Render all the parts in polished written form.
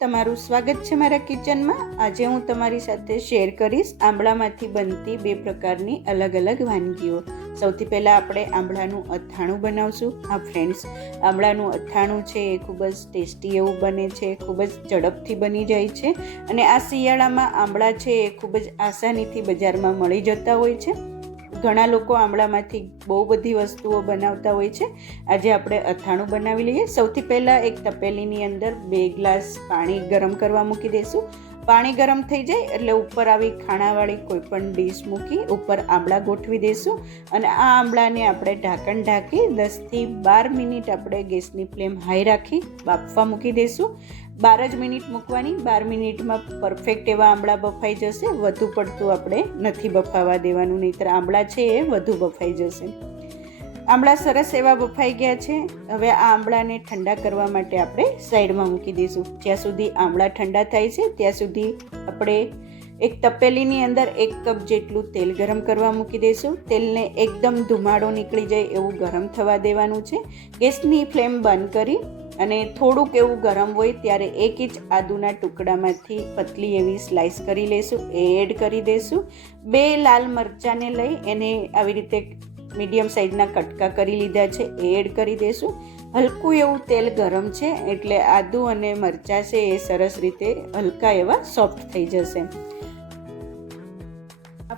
તમારું સ્વાગત છે મારા કિચનમાં। આજે હું તમારી સાથે શેર કરીશ આંબળામાંથી બનતી બે પ્રકારની અલગ અલગ વાનગીઓ। સૌથી પહેલાં આપણે આંબળાનું અથાણું બનાવશું। હા ફ્રેન્ડ્સ, આંબળાનું અથાણું છે એ ખૂબ જ ટેસ્ટી એવું બને છે, ખૂબ જ ઝડપથી બની જાય છે અને આ શિયાળામાં આંબળા છે એ ખૂબ જ આસાનીથી બજારમાં મળી જતા હોય છે। ઘણા લોકો આંબળામાંથી બહુ બધી વસ્તુઓ બનાવતા હોય છે। આજે આપણે અથાણું બનાવી લઈએ। સૌથી પહેલાં એક તપેલીની અંદર 2 ગ્લાસ પાણી ગરમ કરવા મૂકી દઈશું। પાણી ગરમ થઈ જાય એટલે ઉપર આવી ખાણાવાળી કોઈ પણ ડીશ મૂકી ઉપર આંબળા ગોઠવી દઈશું અને આ આંબળાને આપણે ઢાંકણ ઢાંકી 10 થી 12 મિનિટ આપણે ગેસની ફ્લેમ હાઈ રાખી બાફવા મૂકી દઈશું। 12 જ મિનિટ મૂકવાની। 12 મિનિટમાં પરફેક્ટ એવા આંબળા બફાઈ જશે। વધુ પડતું આપણે નથી બફાવા દેવાનું, નહીંતર આંબળા છે એ વધુ બફાઈ જશે। આંબળા સરસ એવા બફાઈ ગયા છે। હવે આ આંબળાને ઠંડા કરવા માટે આપણે સાઈડમાં મૂકી દઈશું। જ્યાં સુધી આંબળા ઠંડા થાય છે ત્યાં સુધી આપણે એક તપેલીની અંદર 1 કપ જેટલું તેલ ગરમ કરવા મૂકી દઈશું। તેલને એકદમ ધુમાડો નીકળી જાય એવું ગરમ થવા દેવાનું છે। ગેસની ફ્લેમ બંધ કરી અને થોડુંક એવું ગરમ હોય ત્યારે 1 ઇંચ આદુના ટુકડામાંથી પતલી એવી સ્લાઇસ કરી લઈશું, એ એડ કરી દઈશું। 2 લાલ મરચાંને લઈ એને આવી રીતે મીડિયમ સાઇઝના કટકા કરી લીધા છે, એ એડ કરી દઈશું। હલકું એવું તેલ ગરમ છે એટલે આદુ અને મરચાં છે એ સરસ રીતે હલકા એવા સોફ્ટ થઈ જશે।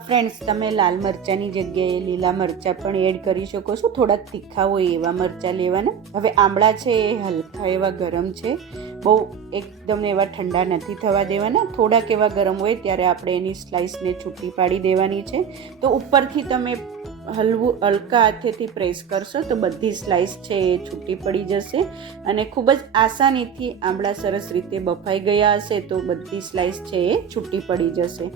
ફ્રેન્ડ્સ, તમે લાલ મરચાંની જગ્યાએ લીલા મરચાં પણ એડ કરી શકો છો, થોડાક તીખા હોય એવા મરચાં લેવાના। હવે આંબળા છે એ હલકા એવા ગરમ છે, બહુ એકદમ એવા ઠંડા નથી થવા દેવાના। થોડાક એવા ગરમ હોય ત્યારે આપણે એની સ્લાઇસને છૂટી પાડી દેવાની છે। તો ઉપરથી તમે હલકા હાથેથી પ્રેસ કરશો તો બધી સ્લાઇસ છે એ છૂટી પડી જશે અને ખૂબ જ આસાનીથી આંબળા સરસ રીતે બફાઈ ગયા હશે તો બધી સ્લાઇસ છે એ છૂટી પડી જશે।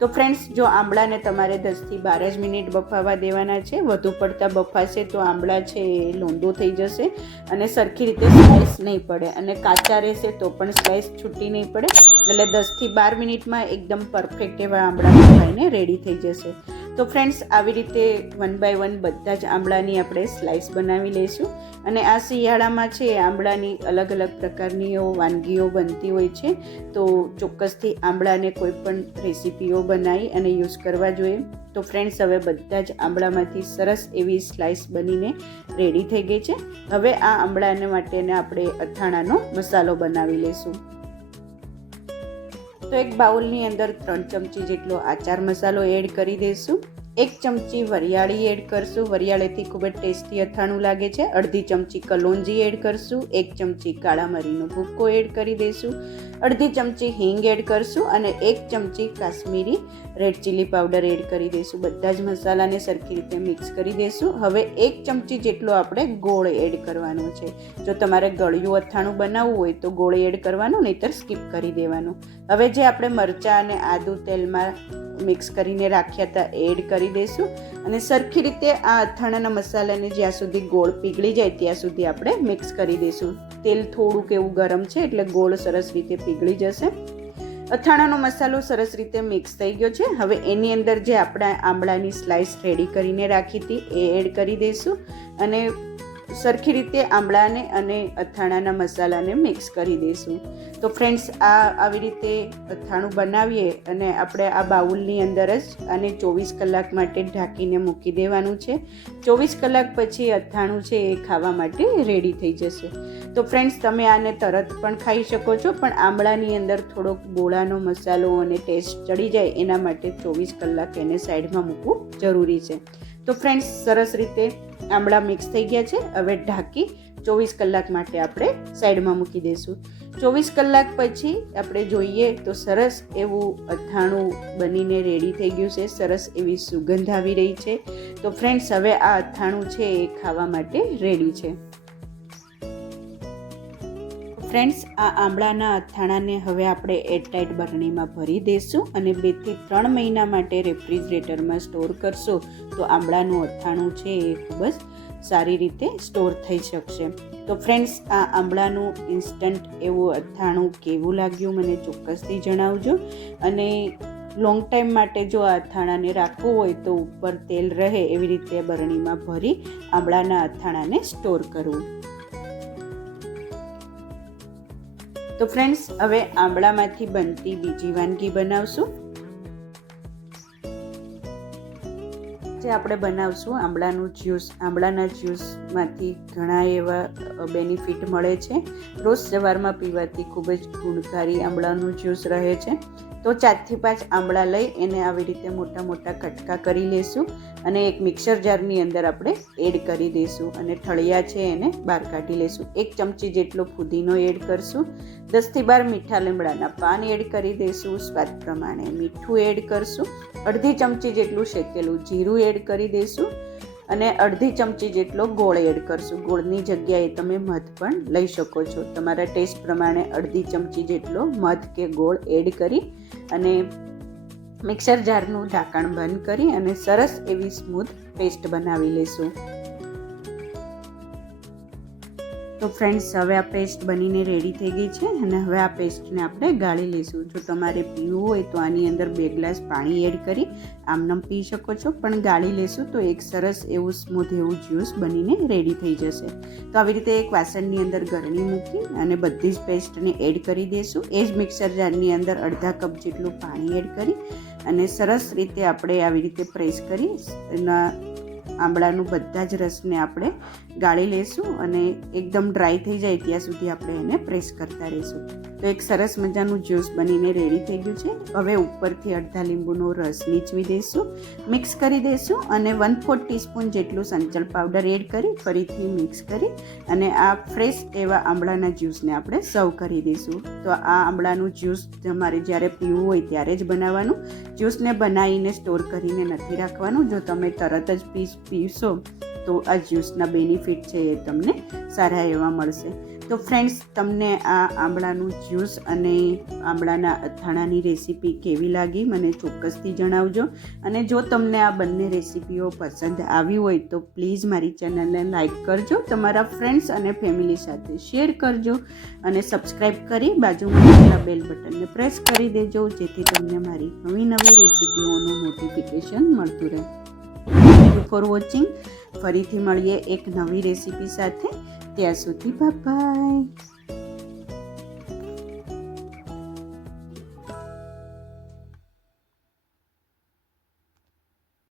તો ફ્રેન્ડ્સ, જો આંબળાને તમારે 10 થી 12 જ મિનિટ બફાવા દેવાના છે। વધુ પડતા બફાશે તો આંબળા છે એ લોંદો થઈ જશે અને સરખી રીતે સ્લાઇસ નહીં પડે અને કાચા રહેશે તો પણ સ્લાઇસ છૂટી નહીં પડે। એટલે 10 થી 12 મિનિટમાં એકદમ પરફેક્ટ એવા આંબળા બફાઈને રેડી થઈ જશે। તો ફ્રેન્ડ્સ, આવી રીતે 1 બાય 1 બધા જ આંબળાની આપણે સ્લાઇસ બનાવી લઈશું અને આ શિયાળામાં છે આંબળાની અલગ અલગ પ્રકારની વાનગીઓ બનતી હોય છે, તો ચોક્કસથી આંબળાને કોઈ પણ રેસીપીઓ બનાવી અને યુઝ કરવા જોઈએ। તો ફ્રેન્ડ્સ, હવે બધા જ આંબળામાંથી સરસ એવી સ્લાઇસ બનીને રેડી થઈ ગઈ છે। હવે આ આંબળાને માટેને આપણે અથાણાનો મસાલો બનાવી લઈશું। તો એક બાઉલની અંદર 3 ચમચી જેટલો આચાર મસાલો એડ કરી દઈશું। 1 ચમચી વરિયાળી એડ કરશું, વરિયાળીથી ખૂબ જ ટેસ્ટી અથાણું લાગે છે। અડધી ચમચી કલોંજી એડ કરશું। 1 ચમચી કાળા મરીનો ભૂક્કો એડ કરી દઈશું। અડધી ચમચી હિંગ એડ કરશું અને 1 ચમચી Kashmiri red chilli powder add કરી દઈશું। બધા જ મસાલાને સરખી રીતે મિક્સ કરી દઈશું। હવે 1 ચમચી જેટલો આપણે ગોળ એડ કરવાનો છે। જો તમારે ગળ્યું અથાણું બનાવવું હોય તો ગોળ એડ કરવાનું, નહીંતર સ્કીપ કરી દેવાનું। હવે જે આપણે મરચાં અને આદુ તેલમાં મિક્સ કરીને રાખ્યા હતા એડ કરી દઈશું અને સરખી રીતે આ અથાણાના મસાલાને જ્યાં સુધી ગોળ પીગળી જાય ત્યાં સુધી આપણે મિક્સ કરી દઈશું। તેલ થોડુંક એવું ગરમ છે એટલે ગોળ સરસ રીતે પીગળી જશે। અથાણાનો મસાલો સરસ રીતે મિક્સ થઈ ગયો છે। હવે એની અંદર જે આપણે આંબળાની સ્લાઇસ રેડી કરીને રાખી હતી એ એડ કરી દઈશું અને સરખી રીતે આંબળાને અને અથાણાના મસાલાને મિક્સ કરી દઈશું। તો ફ્રેન્ડ્સ, આવી રીતે અથાણું બનાવીએ અને આપણે આ બાઉલની અંદર જ આને 24 કલાક માટે ઢાંકીને મૂકી દેવાનું છે। 24 કલાક પછી અથાણું છે એ ખાવા માટે રેડી થઈ જશે। તો ફ્રેન્ડ્સ, તમે આને તરત પણ ખાઈ શકો છો, પણ આંબળાની અંદર થોડોક ગોળાનો મસાલો અને ટેસ્ટ ચડી જાય એના માટે 24 કલાક એને સાઈડમાં મૂકવું જરૂરી છે। તો ફ્રેન્ડ્સ, સરસ રીતે આંબળા મિક્સ થઈ ગયા છે। હવે ઢાંકી 24 કલાક માટે આપણે સાઈડમાં મૂકી દઈશું। 24 કલાક પછી આપણે જોઈએ તો સરસ એવું અથાણું બનીને રેડી થઈ ગયું છે, સરસ એવી સુગંધ આવી રહી છે। તો ફ્રેન્ડ્સ, હવે આ અથાણું છે એ ખાવા માટે રેડી છે। ફ્રેન્ડ્સ, આ આંબળાના અથાણાને હવે આપણે એરટાઇટ બરણીમાં ભરી દઈશું અને 2 થી 3 મહિના માટે રેફ્રિજરેટરમાં સ્ટોર કરશો તો આંબળાનું અથાણું છે એ ખૂબ જ સારી રીતે સ્ટોર થઈ શકશે। તો ફ્રેન્ડ્સ, આ આંબળાનું ઇન્સ્ટન્ટ એવું અથાણું કેવું લાગ્યું મને ચોક્કસથી જણાવજો અને લોંગ ટાઈમ માટે જો આ અથાણાને રાખવું હોય તો ઉપર તેલ રહે એવી રીતે બરણીમાં ભરી આંબળાના અથાણાને સ્ટોર કરવું। તો ફ્રેન્ડ્સ, હવે આંબળામાંથી બનતી બીજી વાનગી બનાવશું. જે આપણે બનાવશું આંબળાનું જ્યુસ. આંબળાના જ્યુસમાંથી ઘણા એવા બેનિફિટ મળે છે. રોજ સવારમાં પીવાથી ખૂબ જ ગુણકારી આંબળાનું જ્યુસ રહે છે. તો 4 થી 5 આંબળા લઈ એને આવી રીતે મોટા મોટા કટકા કરી લેશું અને એક મિક્સર જારની અંદર આપણે એડ કરી દઈશું અને ઠળિયા છે એને બહાર કાઢી લેશું. 1 ચમચી જેટલો ફુદીનો એડ કરશું. 10 થી 12 મીઠા લીમડાના પાન એડ કરી દઈશું. સ્વાદ પ્રમાણે મીઠું એડ કરશું. અડધી ચમચી જેટલું શેકેલું જીરું એડ કરી દઈશું અને અડધી ચમચી જેટલો ગોળ એડ કરશું. ગોળની જગ્યાએ તમે મધ પણ લઈ શકો છો. તમારા ટેસ્ટ પ્રમાણે અડધી ચમચી જેટલો મધ કે ગોળ એડ કરી અને મિક્સર જારનું ઢાંકણ બંધ કરી અને સરસ એવી સ્મૂથ પેસ્ટ બનાવી લેશું. તો ફ્રેન્ડ્સ, હવે આ પેસ્ટ બનીને રેડી થઈ ગઈ છે અને હવે આ પેસ્ટને આપણે ગાળી લઈશું. જો તમારે પીવું હોય તો આની અંદર 2 ગ્લાસ પાણી એડ કરી આમનામ પી શકો છો, પણ ગાળી લેશું તો એક સરસ એવું સ્મૂથ એવું જ્યુસ બનીને રેડી થઈ જશે. તો આવી રીતે એક વાસણની અંદર ગરણી મૂકી અને બધી જ પેસ્ટને એડ કરી દઈશું. એ જ મિક્સર જારની અંદર અડધા કપ જેટલું પાણી એડ કરી અને સરસ રીતે આપણે આવી રીતે પ્રેસ કરી એના આંબળાનું બધા જ રસને આપણે ગાળી લઈશું અને એકદમ ડ્રાય થઈ જાય ત્યાં સુધી આપણે એને પ્રેસ કરતા રહીશું. તો એક સરસ મજાનું જ્યુસ બનીને રેડી થઈ ગયું છે. હવે ઉપરથી અડધા લીંબુનો રસ નીચવી દઈશું, મિક્સ કરી દઈશું અને 1/4 ટીસ્પૂન જેટલું સંચળ પાવડર એડ કરી ફરીથી મિક્સ કરી અને આ ફ્રેશ એવા આંબળાના જ્યુસને આપણે સર્વ કરી દઈશું. તો આ આંબળાનું જ્યુસ તમારે જ્યારે પીવું હોય ત્યારે જ બનાવવાનું. જ્યુસને બનાવીને સ્ટોર કરીને નથી રાખવાનું. જો તમે તરત જ પીશો તો આ જ્યુસના બેનિફિટ છે એ તમને સારા એવા મળશે. તો ફ્રેન્ડ્સ, તમને આ આંબળાનું જ્યુસ અને આંબળાના અથાણાની રેસીપી કેવી લાગી મને ચોક્કસથી જણાવજો. અને જો તમને આ બંને રેસીપીઓ પસંદ આવી હોય તો પ્લીઝ મારી ચેનલને લાઈક કરજો, તમારા ફ્રેન્ડ્સ અને ફેમિલી સાથે શેર કરજો અને સબસ્ક્રાઈબ કરી બાજુમાં આપેલા બેલ બટનને પ્રેસ કરી દેજો, જેથી તમને મારી નવી રેસીપીઓનું નોટિફિકેશન મળતું રહે. Thank you for watching. ફરીથી મળીએ એક નવી રેસીપી સાથે. ત્યાં સુધી બાય બાય.